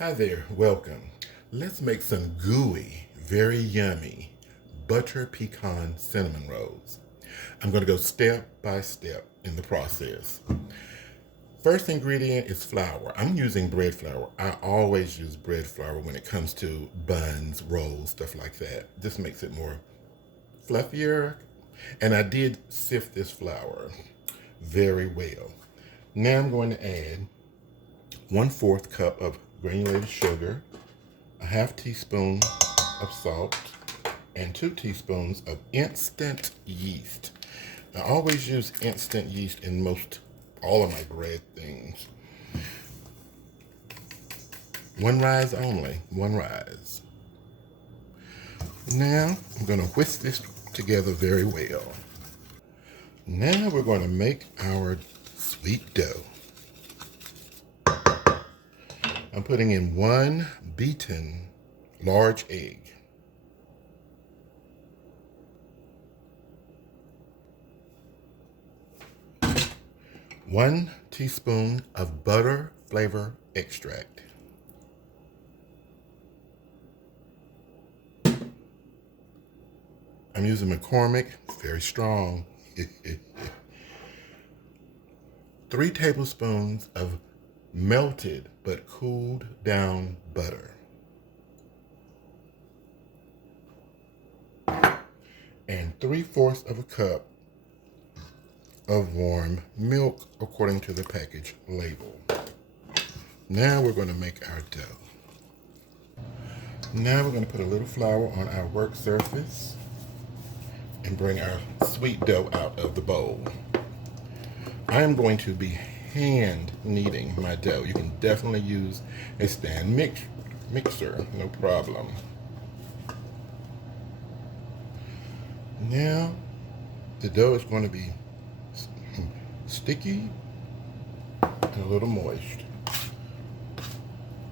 Hi there, welcome. Let's make some gooey, very yummy butter pecan cinnamon rolls. I'm going to go step by step in the process. First ingredient is flour. I'm using bread flour. I always use bread flour when it comes to buns, rolls, stuff like that. This makes it more fluffier. And I did sift this flour very well. Now I'm going to add 1/4 cup of granulated sugar, a half teaspoon of salt, and 2 teaspoons of instant yeast. I always use instant yeast in most all of my bread things. One rise only, one rise. Now I'm going to whisk this together very well. Now we're going to make our sweet dough. I'm putting in 1 beaten large egg. 1 teaspoon of butter flavor extract. I'm using McCormick, very strong. 3 tablespoons of melted but cooled down butter. And 3/4 of a cup of warm milk according to the package label. Now we're going to make our dough. Now we're going to put a little flour on our work surface and bring our sweet dough out of the bowl. I am going to be hand kneading my dough. You can definitely use a stand mixer, no problem. Now the dough is going to be sticky and a little moist.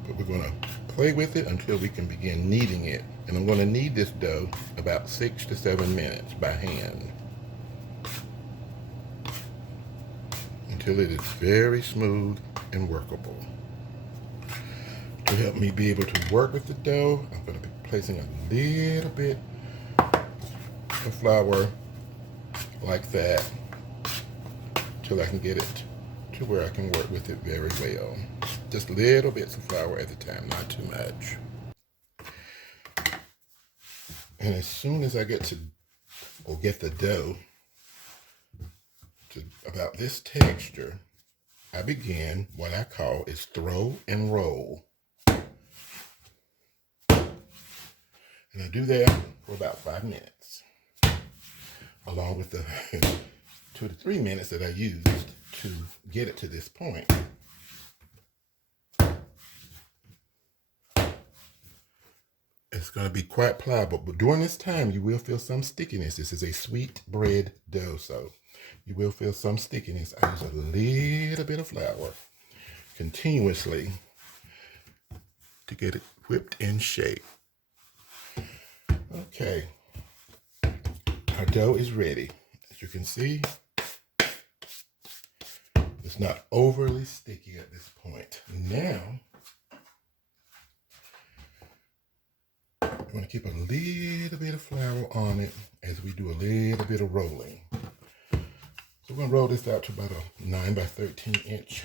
But we're going to play with it until we can begin kneading it. And I'm going to knead this dough about 6 to 7 minutes by hand until it is very smooth and workable. To help me be able to work with the dough, I'm going to be placing a little bit of flour like that till I can get it to where I can work with it very well. Just little bits of flour at a time, not too much. And as soon as I get the dough to about this texture, I begin what I call is throw and roll. And I do that for about 5 minutes, along with the 2 to 3 minutes that I used to get it to this point. It's going to be quite pliable, but during this time, you will feel some stickiness. This is a sweet bread dough, so you will feel some stickiness. I use a little bit of flour continuously to get it whipped in shape. Okay, our dough is ready. As you can see, it's not overly sticky at this point. Now, I'm going to keep a little bit of flour on it as we do a little bit of rolling. So we're going to roll this out to about a 9 by 13 inch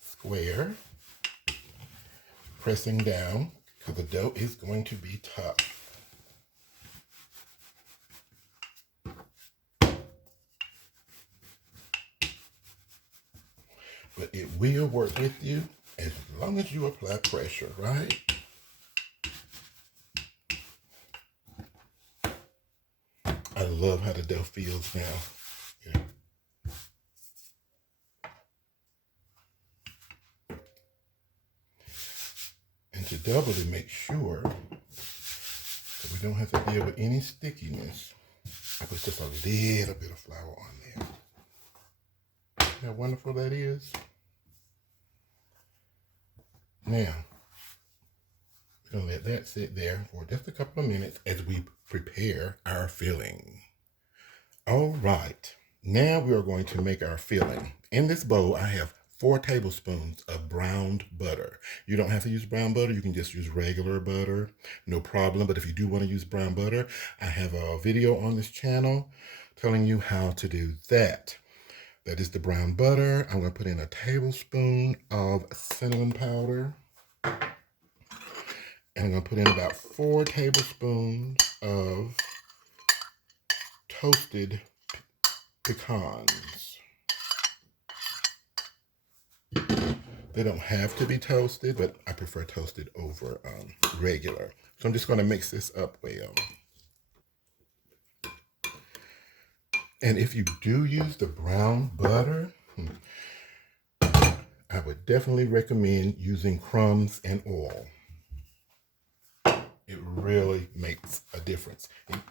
square, pressing down because the dough is going to be tough. But it will work with you as long as you apply pressure, right? I love how the dough feels now. Yeah. And to doubly make sure that we don't have to deal with any stickiness, I put just a little bit of flour on there. See how wonderful that is? Now, we're going to let that sit there for just a couple of minutes as we prepare our filling. All right, now we are going to make our filling. In this bowl, I have 4 tablespoons of browned butter. You don't have to use brown butter. You can just use regular butter. No problem. But if you do want to use brown butter, I have a video on this channel telling you how to do that. That is the brown butter. I'm going to put in a tablespoon of cinnamon powder. And I'm going to put in about 4 tablespoons of toasted pecans. They don't have to be toasted, but I prefer toasted over regular. So I'm just going to mix this up well. And if you do use the brown butter, I would definitely recommend using crumbs and oil. It really makes a difference.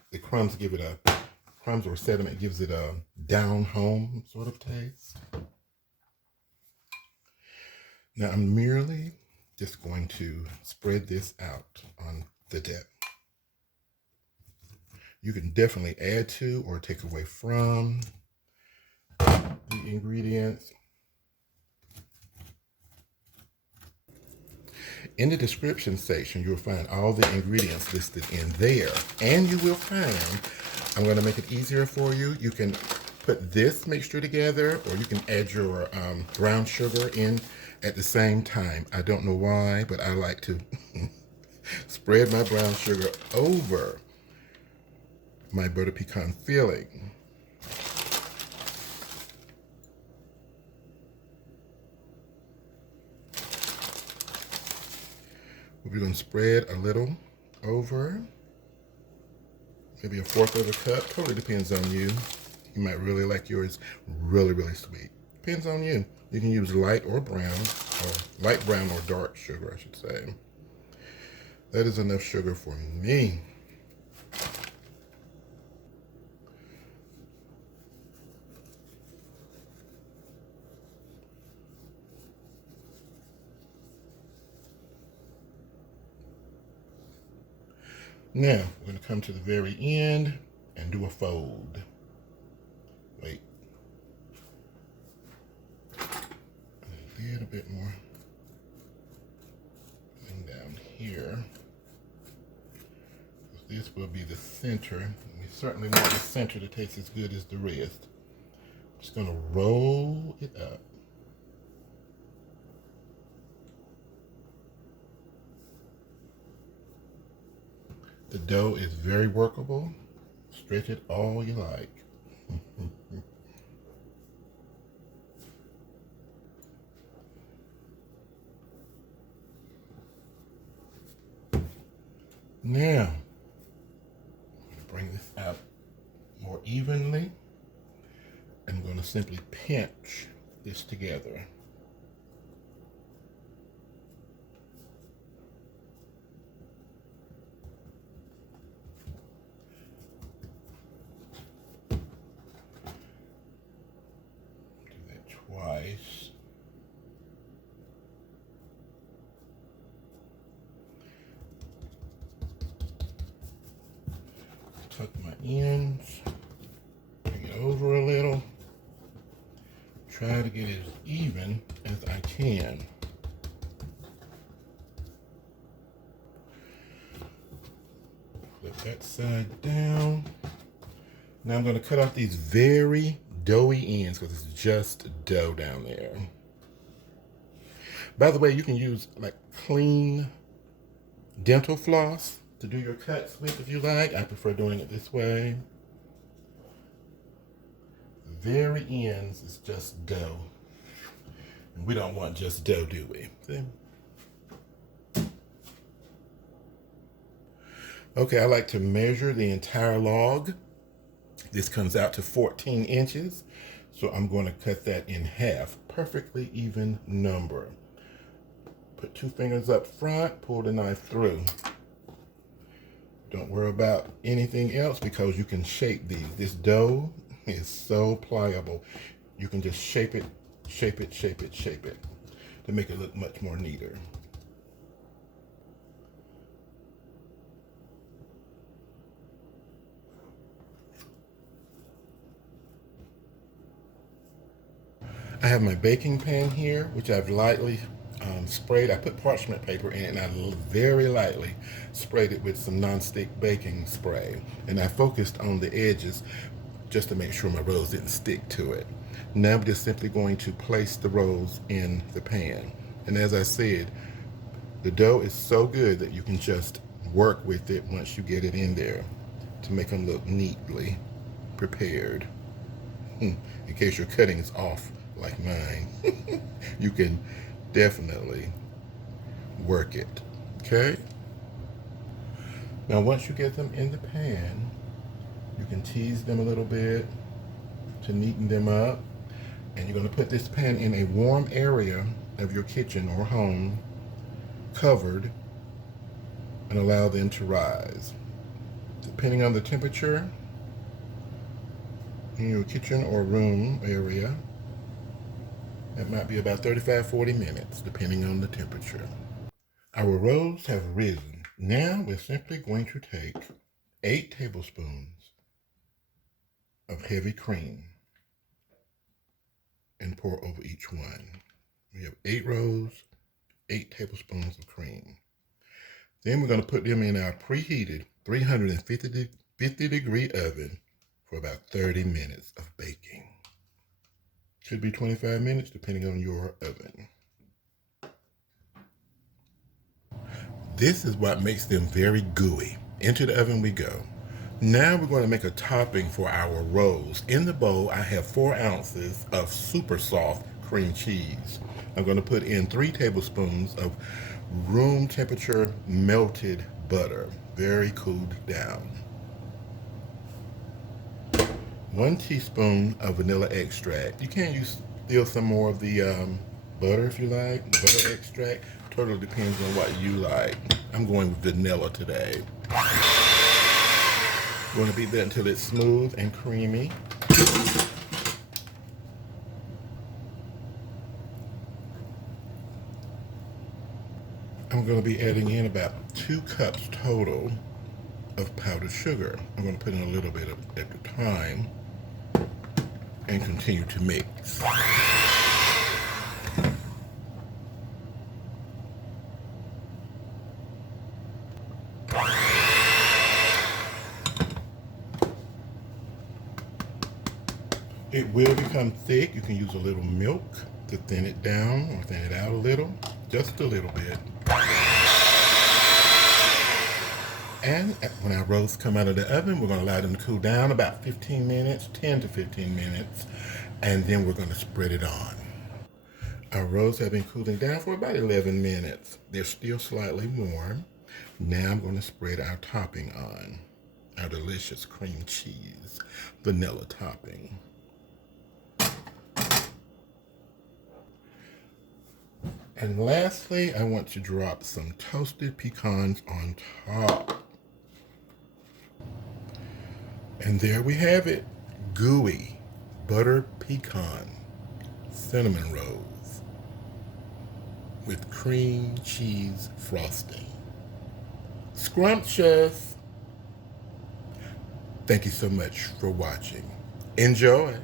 The crumbs give it crumbs or sediment gives it a down home sort of taste. Now I'm merely just going to spread this out on the dip. You can definitely add to or take away from the ingredients. In the description section, you'll find all the ingredients listed in there. And you will find, I'm going to make it easier for you. You can put this mixture together, or you can add your brown sugar in at the same time. I don't know why, but I like to spread my brown sugar over my butter pecan filling. We're going to spread a little over, maybe 1/4 of a cup. Totally depends on you. You might really like yours really, really sweet. Depends on you. You can use light or brown, or light brown or dark sugar, I should say. That is enough sugar for me. Now, we're going to come to the very end and do a fold. Wait. A little bit more. And down here. This will be the center. We certainly want the center to taste as good as the rest. I'm just going to roll it up. The dough is very workable. Stretch it all you like. Now, I'm going to bring this out more evenly. I'm going to simply pinch this together. Twice. Tuck my ends, bring it over a little, try to get it as even as I can. Flip that side down. Now I'm going to cut off these very doughy ends because it's just dough down there. By the way, you can use like clean dental floss to do your cuts with if you like. I prefer doing it this way. The very ends is just dough. And we don't want just dough, do we? See? Okay, I like to measure the entire log. This comes out to 14 inches. So I'm going to cut that in half. Perfectly even number. Put 2 fingers up front, pull the knife through. Don't worry about anything else because you can shape these. This dough is so pliable. You can just shape it, shape it, shape it, shape it to make it look much more neater. I have my baking pan here, which I've lightly sprayed. I put parchment paper in it, and I very lightly sprayed it with some nonstick baking spray. And I focused on the edges just to make sure my rolls didn't stick to it. Now I'm just simply going to place the rolls in the pan. And as I said, the dough is so good that you can just work with it once you get it in there to make them look neatly prepared. In case your cutting is off like mine, you can definitely work it, okay? Now once you get them in the pan, you can tease them a little bit to neaten them up. And you're going to put this pan in a warm area of your kitchen or home, covered, and allow them to rise. Depending on the temperature in your kitchen or room area, that might be about 35-40 minutes, depending on the temperature. Our rolls have risen. Now we're simply going to take 8 tablespoons of heavy cream and pour over each one. We have 8 rolls, 8 tablespoons of cream. Then we're going to put them in our preheated 350 degree oven for about 30 minutes of baking. Should be 25 minutes depending on your oven. This is what makes them very gooey. Into the oven we go. Now we're going to make a topping for our rolls. In the bowl, I have 4 ounces of super soft cream cheese. I'm going to put in 3 tablespoons of room temperature melted butter, very cooled down. 1 teaspoon of vanilla extract. You can use still some more of the butter if you like. Butter extract totally depends on what you like. I'm going with vanilla today. We're going to beat that until it's smooth and creamy. I'm going to be adding in about 2 cups total of powdered sugar. I'm going to put in a little bit at a time and continue to mix. It will become thick. You can use a little milk to thin it down or thin it out a little, just a little bit. And when our rolls come out of the oven, we're going to allow them to cool down about 15 minutes, 10 to 15 minutes, and then we're going to spread it on. Our rolls have been cooling down for about 11 minutes. They're still slightly warm. Now I'm going to spread our topping on, our delicious cream cheese vanilla topping. And lastly, I want to drop some toasted pecans on top. And there we have it, gooey butter pecan cinnamon rolls with cream cheese frosting. Scrumptious. Thank you so much for watching. Enjoy.